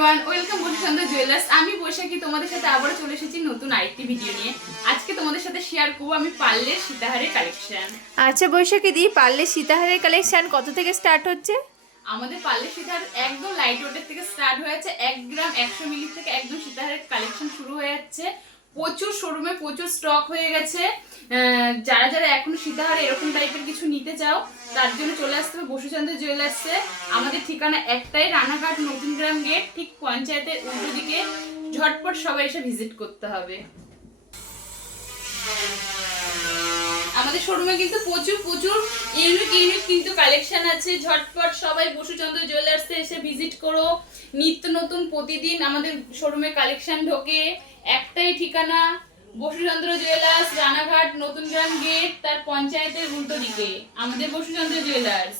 Everyone welcome বসুচন্দ্র jewellers আমি বৈশাখী তোমাদের সাথে আবারও চলে এসেছি নতুন আরেকটি ভিডিও নিয়ে। আজকে তোমাদের সাথে শেয়ার করব আমি পার্লের সীতাহারের কালেকশন আচ্ছা বৈশাখী দি পারলে সীতাহারের কালেকশন কত থেকে স্টার্ট হচ্ছে? আমাদের পার্লের সীতাহার একদম লাইট ওয়েটের থেকে স্টার্ট হয়ে যাচ্ছে। এক গ্রাম একশো মিলি থেকে একদম সীতাহারের কালেকশন শুরু হয়ে যাচ্ছে। প্রচুর শোরুমে প্রচুর স্টক হয়ে গেছে। যারা যারা এখনও সীতাহার এরকম টাইপের কিছু নিতে চাও, তার জন্য চলে আসতে হবে বসুচন্দ্র জুয়েলার্সে আমাদের ঠিকানা একটাই রানাঘাট নতুন গ্রাম গেট ঠিক পঞ্চায়েতের উল্টো দিকে। ঝটপট সবাই এসে ভিজিট করতে হবে। আমাদের শোরুমে কিন্তু প্রচুর প্রচুর ইউনিক ইউনিক কিন্তু কালেকশন আছে। ঝটপট সবাই বসুচন্দ্র জুয়েলার্সে এসে ভিজিট করো। নিত্য নতুন প্রতিদিন আমাদের শোরুমে কালেকশন ঢোকে। একটাই ঠিকানা, বসুচন্দ্র জুয়েলার্স রানাঘাট, নতুন গ্রাম গেট তার পঞ্চায়েতের উল্টো দিকে আমাদের বসুচন্দ্র জুয়েলার্স